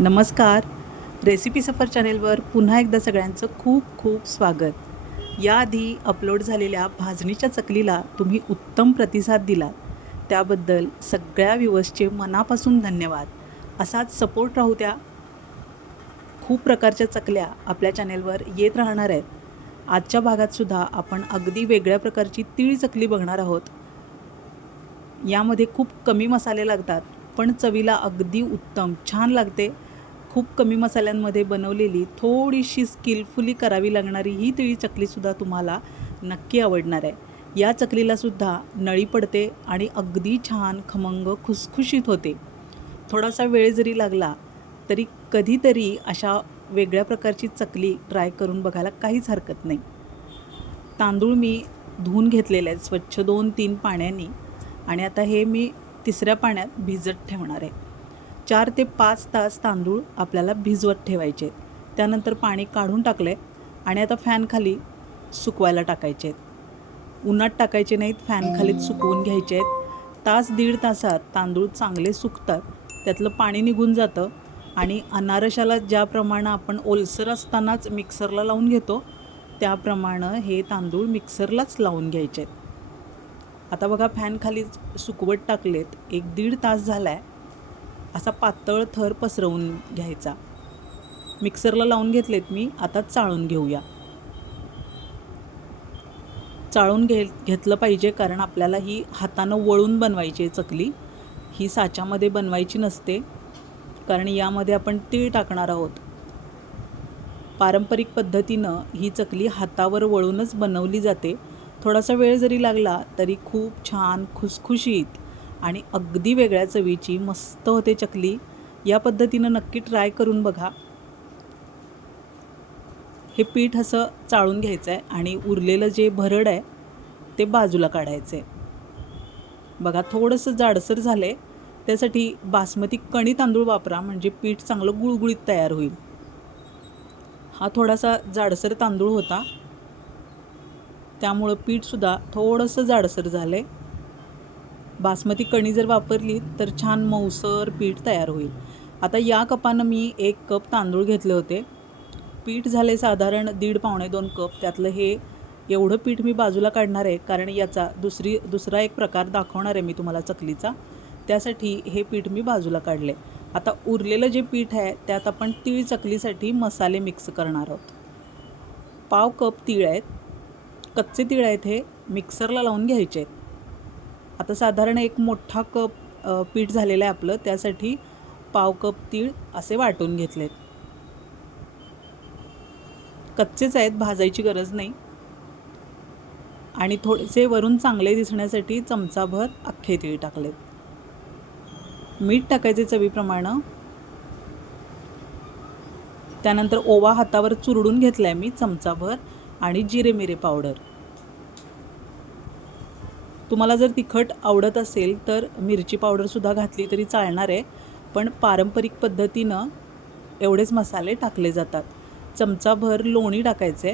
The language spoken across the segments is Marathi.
नमस्कार. रेसिपी सफर चॅनेलवर पुन्हा एकदा सगळ्यांचं खूप खूप स्वागत. याआधी अपलोड झालेल्या भाजणीच्या चकलीला तुम्ही उत्तम प्रतिसाद दिला. त्याबद्दल सगळ्या व्ह्युअर्सचे मनापासून धन्यवाद. असाच सपोर्ट राहू द्या. खूप प्रकारच्या चकल्या आपल्या चॅनेलवर येत राहणार आहेत. आजच्या भागातसुद्धा आपण अगदी वेगळ्या प्रकारची तीळ चकली बघणार आहोत. यामध्ये खूप कमी मसाले लागतात पण चवीला अगदी उत्तम छान लागते. खूप कमी मसाल्यांमध्ये बनवलेली थोडीशी स्किलफुली करावी लागणारी ही तिळी चकलीसुद्धा तुम्हाला नक्की आवडणार आहे. या चकलीलासुद्धा नळी पडते आणि अगदी छान खमंग खुसखुशीत होते. थोडासा वेळ जरी लागला तरी कधीतरी अशा वेगळ्या प्रकारची चकली ट्राय करून बघायला काहीच हरकत नाही. तांदूळ मी धुवून घेतलेले आहेत स्वच्छ दोन तीन पाण्याने आणि आता हे मी तिसऱ्या पाण्यात भिजत ठेवणार आहे. चार ते पाच तास तांदूळ आपल्याला भिजवत ठेवायचे. त्यानंतर पाणी काढून टाकले आणि आता फॅनखाली सुकवायला टाकायचे. आहेत उन्हात टाकायचे नाहीत फॅनखालीत सुकवून घ्यायचे. आहेत तास दीड तासात तांदूळ चांगले सुकतात. त्यातलं पाणी निघून जातं आणि अनारशाला ज्याप्रमाणे आपण ओलसर असतानाच मिक्सरला लावून घेतो त्याप्रमाणे हे तांदूळ मिक्सरलाच लावून घ्यायचे. आहेत आता बघा फॅनखाली सुकवत टाकलेत. एक दीड तास झाला आहे असा पातळ थर पसरवून घ्यायचा. मिक्सरला लावून घेतलेत मी आता चाळून घेऊया. चाळून घे घेतलं पाहिजे कारण आपल्याला ही हातानं वळून बनवायची आहे चकली. ही साच्यामध्ये बनवायची नसते कारण यामध्ये आपण तीळ टाकणार आहोत. पारंपरिक पद्धतीनं ही चकली हातावर वळूनच बनवली जाते. थोडासा वेळ जरी लागला तरी खूप छान खुसखुशीत आणि अगदी वेगळ्या चवीची मस्त होते चकली. या पद्धतीनं नक्की ट्राय करून बघा. हे पीठ असं चाळून घ्यायचं आहे आणि उरलेलं जे भरड आहे ते बाजूला काढायचं आहे बघा थोडंसं जाडसर झालं आहे त्यासाठी बासमती कणी तांदूळ वापरा म्हणजे पीठ चांगलं गुळगुळीत तयार होईल. हा थोडासा जाडसर तांदूळ होता. त्यामुळं पीठसुद्धा थोडंसं जाडसर झालं आहे बासमती कणी जर वापरली तर छान मऊसर पीठ तयार होईल. आता या कपानं मी एक कप तांदूळ घेतले होते. पीठ झाले साधारण दीड पावणे दोन कप. त्यातलं हे एवढं पीठ मी बाजूला काढणार आहे कारण याचा दुसरी दुसरा एक प्रकार दाखवणार आहे मी तुम्हाला चकलीचा. त्यासाठी हे पीठ मी बाजूला काढले. आता उरलेलं जे पीठ आहे त्यात आपण तीळ चकलीसाठी मसाले मिक्स करणार आहोत. पाव कप तीळ आहेत. कच्चे तीळ आहेत हे मिक्सरला लावून घ्यायचे आहेत. आता साधारण एक मोठा कप पीठ झालेलं आहे आपलं. त्यासाठी पाव कप तीळ असे वाटून घेतलेत. कच्चेच आहेत भाजायची गरज नाही. आणि थोडेसे वरून चांगले दिसण्यासाठी चमचाभर अख्खे तीळ टाकलेत. मीठ टाकायचे चवीप्रमाणे. त्यानंतर ओवा हातावर चुरडून घेतला आहे मी चमचाभर आणि जिरे मिरे पावडर. तुम्हाला जर तिखट आवडत असेल तर मिरची पावडरसुद्धा घातली तरी चालणार आहे. पण पारंपरिक पद्धतीनं एवढेच मसाले टाकले जातात. चमचाभर लोणी टाकायचे.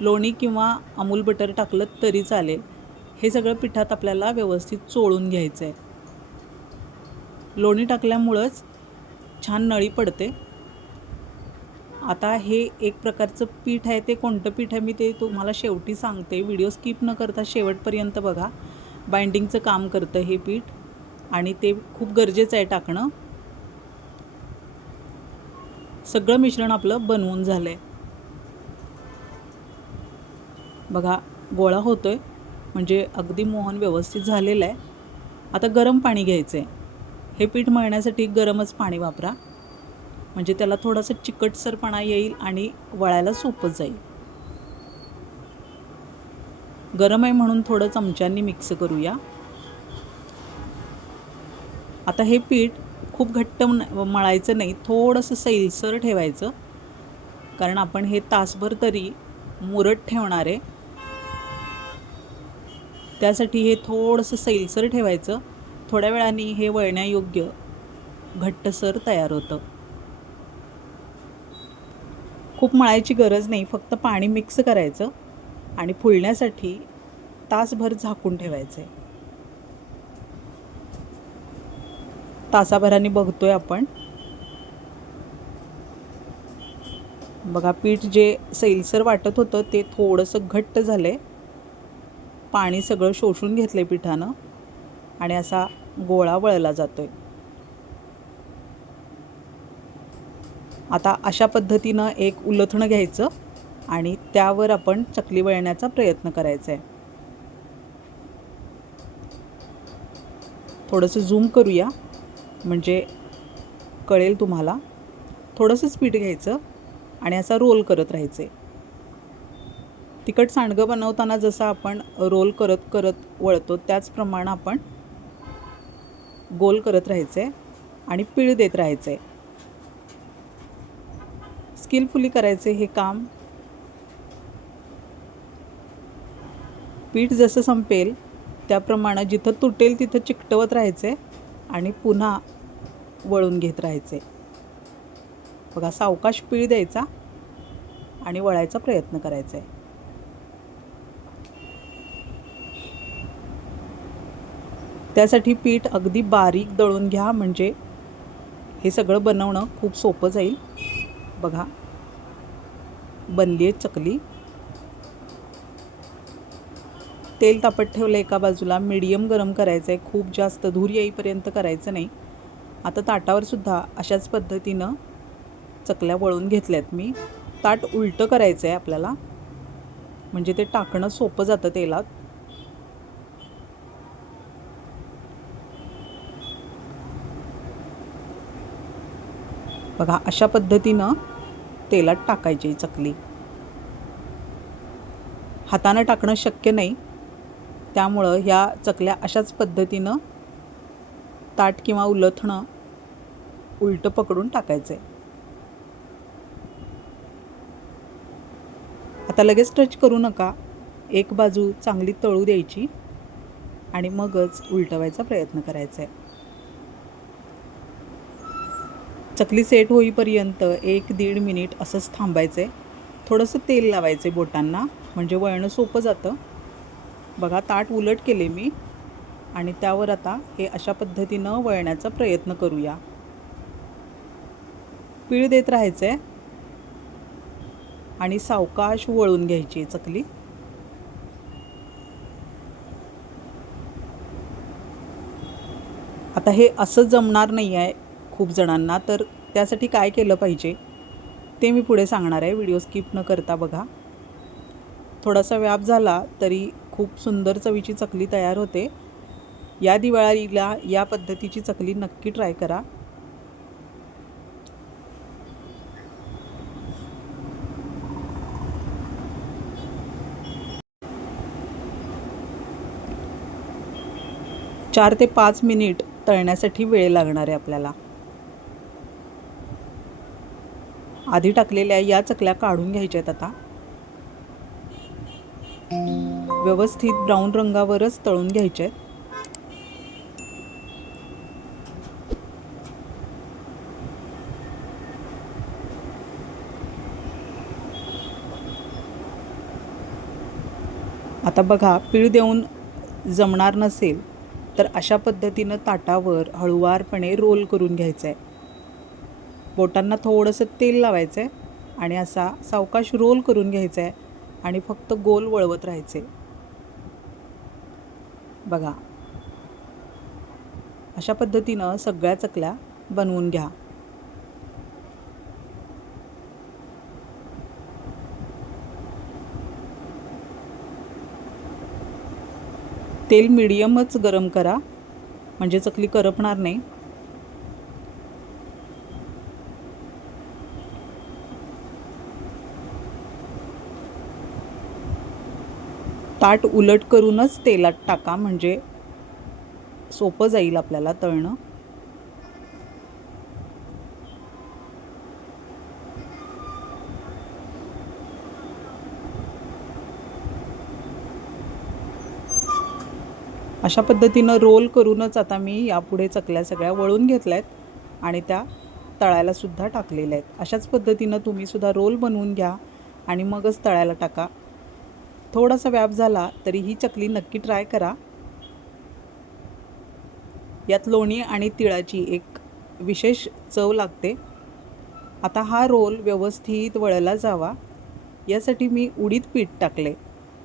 लोणी किंवा अमूल बटर टाकलं तरी चालेल. हे सगळं पिठात आपल्याला व्यवस्थित चोळून घ्यायचं आहे लोणी टाकल्यामुळंच छान नळी पडते. आता हे एक प्रकारचं पीठ आहे ते कोणतं पीठ आहे मी ते तुम्हाला शेवटी सांगते. व्हिडिओ स्किप न करता शेवटपर्यंत बघा. बाइंडिंगचं काम करतं हे पीठ. आणि ते खूप गरजेचं आहे टाकणं. सगळं मिश्रण आपलं बनवून झालं आहे बघा गोळा होतो आहे म्हणजे अगदी मोहन व्यवस्थित झालेलं आहे. आता गरम पाणी घ्यायचं आहे हे पीठ मळण्यासाठी गरमच पाणी वापरा. म्हणजे त्याला थोडासा चिकटसरपणा येईल आणि वळायला सोपं जाईल. गरम आहे म्हणून थोडं चमच्यांनी मिक्स करूया. आता हे पीठ खूप घट्ट मळायचं नाही थोडंसं सैलसर ठेवायचं. कारण आपण हे तासभर तरी मुरट ठेवणार आहे. त्यासाठी हे थोडंसं सैलसर ठेवायचं. थोड्या वेळाने हे वळण्यायोग्य घट्टसर तयार होतं. खूप मळायची गरज नाही फक्त पाणी मिक्स करायचं आणि फुलण्यासाठी तासभर झाकून ठेवायचं आहे तासाभराने बघतोय आपण. बघा पीठ जे सैलसर वाटत होतं ते थोडंसं घट्ट झालं आहे पाणी सगळं शोषून घेतलं आहे पिठानं आणि असा गोळा वळला जातो आहे आता अशा पद्धतीनं एक उलथणं घ्यायचं आणि त्यावर आपण चकली वळण्याचा प्रयत्न करायचा आहे थोडंसं झूम करूया. म्हणजे कळेल तुम्हाला. थोडंसंच पीठ घ्यायचं आणि असा रोल करत राहायचे तिखट सांडगं बनवताना जसं आपण रोल करत करत वळतो त्याचप्रमाणे आपण गोल करत राहायचे आणि पीळ देत राहायचे स्किलफुली करायचे हे काम? पीठ जसं संपेल त्याप्रमाणे जिथं तुटेल तिथं चिकटवत राहायचे आणि पुन्हा वळून घेत राहायचे. बघा सावकाश पीळ द्यायचा आणि वळायचा प्रयत्न करायचा आहे. त्यासाठी पीठ अगदी बारीक दळून घ्या म्हणजे हे सगळं बनवणं खूप सोपं जाईल. बघा बनली आहे चकली. तेल तापत ठेवलं एका बाजूला मीडियम गरम करायचं आहे खूप जास्त धूर येईपर्यंत करायचं नाही. आता ताटावर सुद्धा अशाच पद्धतीनं चकल्या वळून घेतल्यात मी. ताट उलटं करायचं आहे आपल्याला. म्हणजे ते टाकणं सोपं जातं तेलात. बघा अशा पद्धतीनं तेलात टाकायची चकली. हातानं टाकणं शक्य नाही. त्यामुळं ह्या चकल्या अशाच पद्धतीनं ताट किंवा उलथणं उलटं पकडून टाकायचं आहे आता लगेच टच करू नका. एक बाजू चांगली तळू द्यायची आणि मगच उलटवायचा प्रयत्न करायचा आहे चकली सेट होईपर्यंत एक दीड मिनिट असंच थांबायचं आहे थोडंसं तेल लावायचं आहे बोटांना म्हणजे वळणं सोपं जातं. बघा ताट उलट केले मी आणि त्यावर आता हे अशा पद्धतीनं वळण्याचा प्रयत्न करूया. पीळ देत राहायचं आहे आणि सावकाश वळून घ्यायची चकली. आता हे असं जमणार नाही आहे खूप जणांना तर त्यासाठी काय केलं पाहिजे ते मी पुढे सांगणार आहे. व्हिडिओ स्किप न करता बघा. थोडासा व्याप झाला तरी खूप सुंदर चवीची चकली तयार होते. या दिवाळीला या पद्धतीची चकली नक्की ट्राय करा. चार ते पाच मिनिट तळण्यासाठी वेळ लागणार आहे आपल्याला. आधी टाकलेल्या या चकल्या काढून घ्यायच्या आहेत आता. व्यवस्थित ब्राऊन रंगावरच तळून घ्यायचे आहेत आता बघा पीळ देऊन जमणार नसेल तर अशा पद्धतीनं ताटावर हळुवारपणे रोल करून घ्यायचं आहे बोटांना थोडंसं तेल लावायचं आहे आणि असा सावकाश रोल करून घ्यायचा आहे आणि फक्त गोल वळवत राहायचे. बघा. अशा पद्धतीनं सगळ्या चकल्या बनवून घ्या. तेल मिडियमच गरम करा. म्हणजे चकली करपणार नाही. ताट उलट करूनच तेलात टाका म्हणजे सोपं जाईल आपल्याला तळणं. अशा पद्धतीनं रोल करूनच आता मी यापुढे चकल्या सगळ्या वळून घेतल्या आहेत आणि त्या तळायला सुद्धा टाकलेल्या आहेत. अशाच पद्धतीनं तुम्हीसुद्धा रोल बनवून घ्या आणि मगच तळायला टाका. थोडासा व्याप झाला तरी ही चकली नक्की ट्राय करा. यात लोणी आणि तिळाची एक विशेष चव लागते. आता हा रोल व्यवस्थित वळला जावा. यासाठी मी उडीद पीठ टाकले.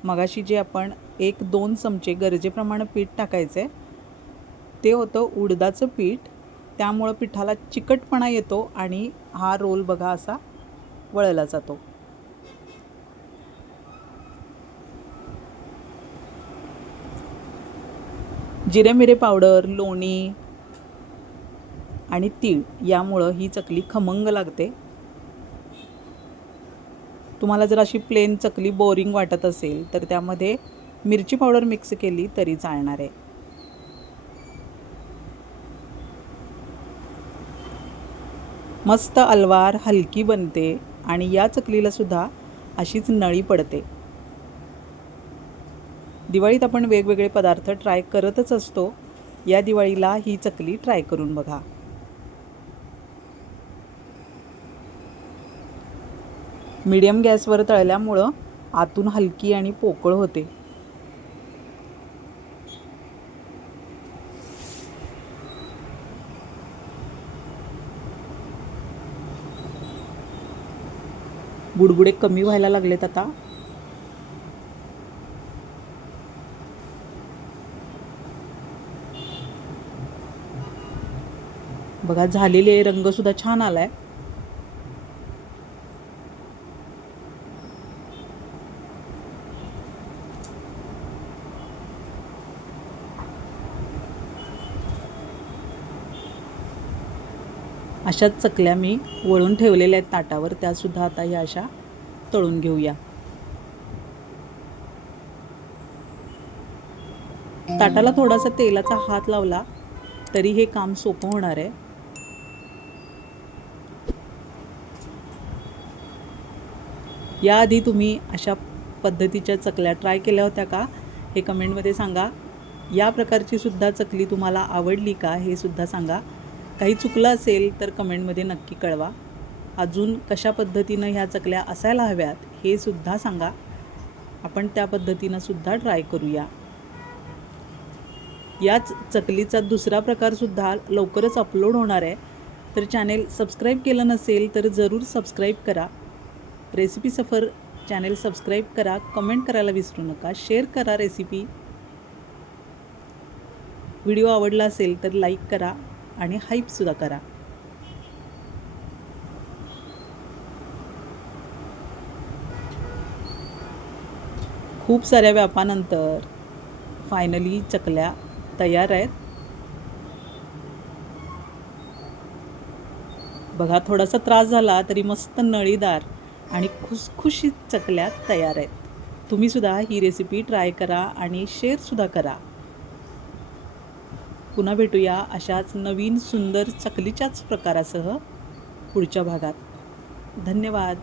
मगाशी जे आपण एक दोन चमचे गरजेप्रमाणे पीठ टाकायचे ते होतं उडदाचं पीठ. त्यामुळं पिठाला चिकटपणा येतो आणि हा रोल बघा असा वळला जातो. जिरे मिरे पावडर लोणी आणि तीळ यामुळं ही चकली खमंग लागते. तुम्हाला जर अशी प्लेन चकली बोरिंग वाटत असेल तर त्यामध्ये मिरची पावडर मिक्स केली तरी चालणार आहे. मस्त अलवार हलकी बनते आणि या चकलीला सुद्धा अशीच नळी पडते. दिवाळीत आपण वेगवेगळे पदार्थ ट्राय करतच असतो. या दिवाळीला ही चकली ट्राय करून बघा. मीडियम गॅसवर तळल्यामुळं आतून हलकी आणि पोकळ होते. बुडबुडे कमी व्हायला लागलेत आता. बघा झालेले रंगसुद्धा छान आलाय. अशाच चकल्या मी वळून ठेवलेल्या आहेत ताटावर. त्यासुद्धा आता या अशा तळून घेऊया. ताटाला थोडासा तेलाचा हात लावला तरी हे काम सोपं होणार आहे. याआधी तुम्ही अशा पद्धतीच्या चकल्या ट्राय केल्या होत्या का? हे कमेंटमध्ये सांगा. या प्रकारची सुद्धा चकली तुम्हाला आवडली का? हे सुद्धा सांगा. काही चुकलं असेल तर कमेंटमध्ये नक्की कळवा. अजून कशा पद्धतीनं ह्या चकल्या असायला हव्यात हे सुद्धा सांगा. आपण त्या पद्धतीनं सुद्धा ट्राय करूया. याच चकलीचा दुसरा प्रकारसुद्धा लवकरच अपलोड होणार आहे. तर चॅनेल सबस्क्राईब केलं नसेल तर जरूर सबस्क्राईब करा. रेसिपी सफर चॅनेल सबस्क्राईब करा कमेंट करायला विसरू नका शेअर करा रेसिपी. व्हिडिओ आवडला असेल तर लाईक करा आणि हाईपसुद्धा करा. खूप साऱ्या व्यापानंतर फायनली चकल्या तयार आहेत. बघा थोडासा त्रास झाला तरी मस्त नळीदार. आणि खुसखुशीत चकल्या तयार आहेत. तुम्हीसुद्धा ही रेसिपी ट्राय करा आणि शेअरसुद्धा करा. पुन्हा भेटूया अशाच नवीन सुंदर चकलीच्याच प्रकारासह पुढच्या भागात. धन्यवाद.